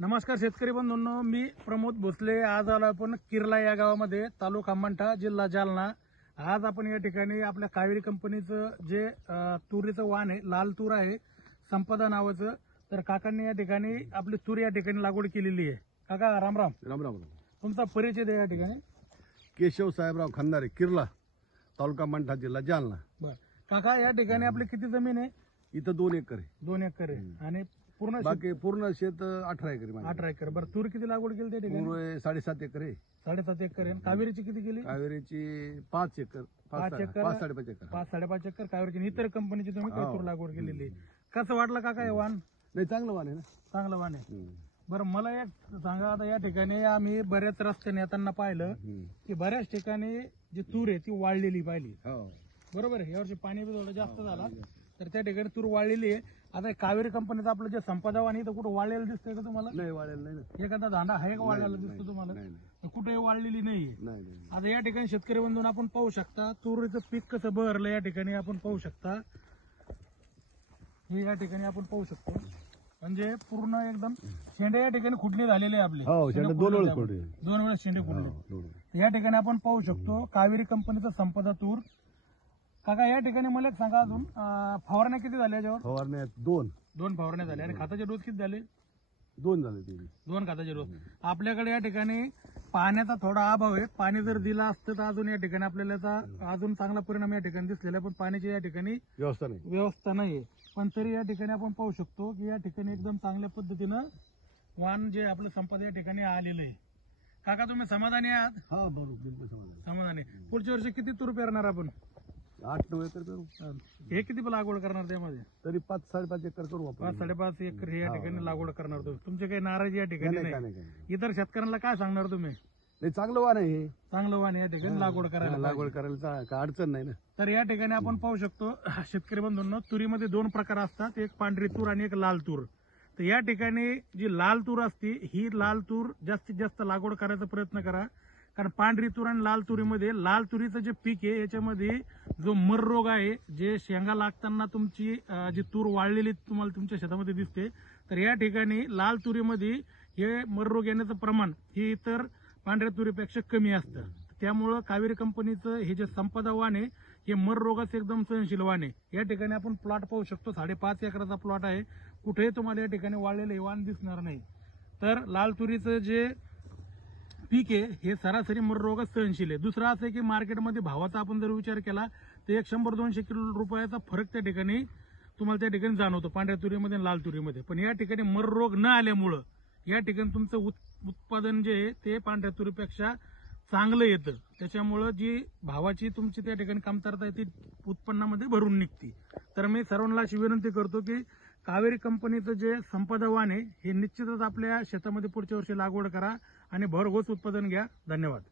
नमस्कार शेतकरी बंधूंनो, मी प्रमोद भोसले। आज आलो आपण किर्ला या गावामध्ये, तालुका मंठा, जिल्हा जालना। आज आपण या ठिकाणी आपल्या कावेरी कंपनीचं जे तुरीचं वाण आहे, लाल तूर आहे, संपदा नावाचं। तर काकांनी या ठिकाणी आपली तूर या ठिकाणी लागवड केलेली आहे। काका राम राम। राम राम। तुमचा परिचय द्या या ठिकाणी। केशव साहेबराव खंदारे, किर्ला, तालुका मंठा, जिल्हा जालना। बर काका, या ठिकाणी आपली किती जमीन आहे? इथं 2 एकर आहे। 2 एकर आहे आणि पूर्ण बाकी पूर्ण शेत 18 एकर आहे। 18 एकर। बरं, तूर किती लागवड केली त्या ठिकाणी? पूर्ण 7.5 एकर आहे। 7.5 एकर आहे। कावेरीची किती केली? कावेरीची 5 एकर, 5 एकर, 5.5 एकर, 5-5.5 एकर कावेरीची। इतर कंपनीची तुम्ही काही तूर लागवड केलेली आहे। कसं वाटलं काका हे वाण? नाही, चांगलं वाण आहे ना। चांगलं वाण आहे। बरं, मला एक सांगा, आता या ठिकाणी आम्ही बऱ्याच रस्त्याने येताना पाहिलं की बऱ्याच ठिकाणी जी तूर आहे ती वाळलेली पाहिली, बरोबर आहे? यावर्षी पाणी बी थोडं जास्त झाला, तर त्या ठिकाणी तूर वाळलेली आहे। आता कावेरी कंपनीचं आपलं जे संपदा वाण आहे, तर कुठं वाळलेलं दिसतंय का तुम्हाला? नाही, वाळेल नाही ना। एखादा दांडा आहे का वाळलेला दिसतो तुम्हाला? तर कुठेही वाळलेली नाहीये। नाही। आता या ठिकाणी शेतकरी बंधूंना आपण पाहू शकता तुरीचं पीक कसं बहरलं, या ठिकाणी आपण पाहू शकता। हे या ठिकाणी आपण पाहू शकतो, म्हणजे पूर्ण एकदम शेंडे या ठिकाणी खुडली झालेले आहे आपले। हो, शेंडे 2 वेळेस खुडले। 2 वेळेस शेंडे खुडले। या ठिकाणी आपण पाहू शकतो कावेरी कंपनीचा संपदा तूर। काका, या ठिकाणी मला एक सांगा, अजून फवारण्या किती झाल्या याच्यावर? फवारण्या 2 फवारण्या झाल्या आणि खताचे डोस किती झाले? 2 झाले ते। 2 खताचे डोस। आपल्याकडे या ठिकाणी पाण्याचा थोडा अभाव आहे। पाणी जर दिलं असतं तर अजून या ठिकाणी आपल्याला याचा अजून चांगला परिणाम या ठिकाणी दिसलेला आहे, पण पाण्याची या ठिकाणी व्यवस्था नाहीये। पण तरी या ठिकाणी आपण पाहू शकतो की या ठिकाणी एकदम चांगल्या पद्धतीनं वाण जे आपलं संपदा या ठिकाणी आलेलं आहे। काका, तुम्ही समाधानी आहात? हा, बरोबर, समाधानी। पुढच्या वर्षी किती तूर पेरणार आपण? 8-9 एकर करू। हे किती लागवड करणार त्यामध्ये? तरी 5-5.5 एकर करू आपण। 5-5.5 एकर हे या ठिकाणी लागवड करणार तुम्ही। तुमची काही नाराजी या ठिकाणी नाही? इतर शेतकऱ्यांना काय सांगणार तुम्ही? नाही, चांगलं वाण आहे हे। चांगलं वाण या ठिकाणी लागवड करायला काय अडचण नाही ना। तर या ठिकाणी आपण पाहू शकतो शेतकरी बंधूंनो, तुरीमध्ये 2 प्रकार असतात, एक पांढरी तूर आणि एक लाल तूर। तर या ठिकाणी जी लाल तूर असते, ही लाल तूर जास्तीत जास्त लागवड करायचा प्रयत्न करा, कारण पांढरी तूर आणि लाल तुरीमध्ये, लाल तुरीचं जे पीक आहे याच्यामध्ये जो मर रोग आहे, जे शेंगा लागताना तुमची जी तूर वाळलेली तुम्हाला तुमच्या शेतामध्ये दिसते, तर या ठिकाणी लाल तुरीमध्ये हे मर रोग येण्याचं प्रमाण हे इतर पांढऱ्या तुरीपेक्षा कमी असतं। त्यामुळं कावेरी कंपनीचं हे जे संपदा वाण आहे, हे मर रोगाचं एकदम सहनशील वाण आहे। या ठिकाणी आपण प्लॉट पाहू शकतो, 5.5 एकराचा प्लॉट आहे। कुठेही तुम्हाला या ठिकाणी वाळलेलं हे वाण दिसणार नाही। तर लाल तुरीचं जे पीक आहे हे सरासरी मर रोगात सहनशील आहे। दुसरं असं आहे की मार्केटमध्ये भावाचा आपण जर विचार केला तर 100-200 रुपयाचा फरक त्या ठिकाणी तुम्हाला त्या ठिकाणी जाणवतो, पांढऱ्या तुरीमध्ये आणि लाल तुरीमध्ये। पण या ठिकाणी मर रोग न आल्यामुळं या ठिकाणी तुमचं उत्पादन जे आहे ते पांढऱ्या तुरीपेक्षा चांगलं येतं। त्याच्यामुळं जी भावाची तुमची त्या ठिकाणी कमतरता आहे ती उत्पन्नामध्ये भरून निघते। तर मी सर्वांना अशी विनंती करतो की कावेरी कंपनीचं जे संपदा वाण आहे हे निश्चितच आपल्या शेतामध्ये पुढच्या वर्षी लागवड करा आणि भरघोस उत्पादन घ्या। धन्यवाद।